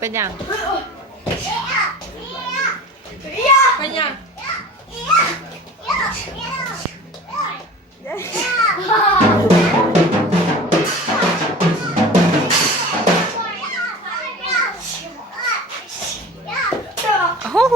เป็นอย่างเป็นอย่างโอ้โห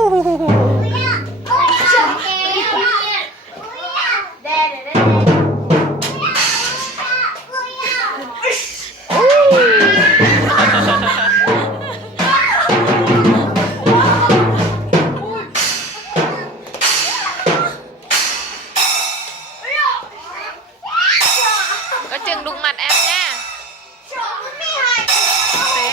ก็จึงลุงมัดแอมแน่เต้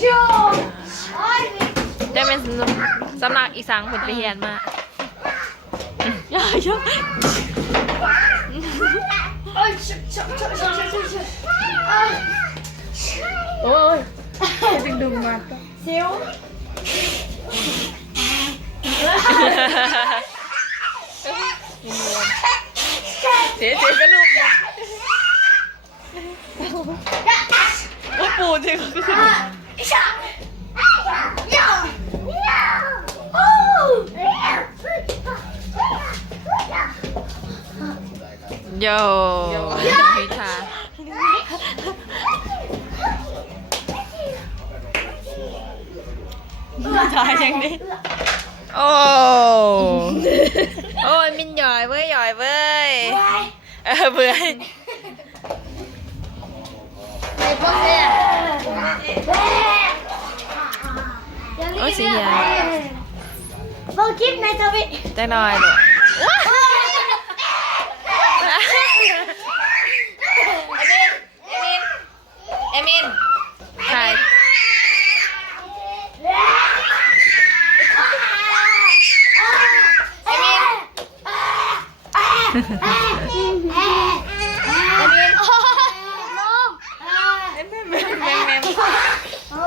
อยู่นั่นได้เป็นสำนักอีสังผลไปเฮียนมาอย่าเยอะโอ้ยดึงมาซิวเจ๊ก็ลูกนะโอ้ปูเจ๊ก็ขึ้นโย่พิธาถ่ายอย่างนี้โอ้โอ้ยมินหย่อยเว้ยหย่อยเว้ยเบื่อโอ้ยสิยาโบคลิปในทวิตจะหน่อยเลยเอมินถ่าย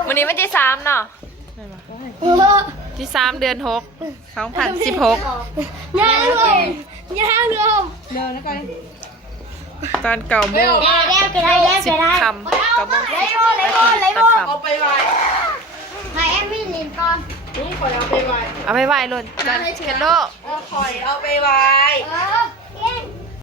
วันนี้วันที่3เนาะที่3 เดือน 6 2016ย่างลมเดินนะกันตอน9 โมง10 ค่ำ9 โมงเอาไปไว้ ให้แอมมี่ลินก่อน นี่ขอเอาไปไว้ เอาไปไหว้ลุนกันเคนโดคอยเอาไปไว้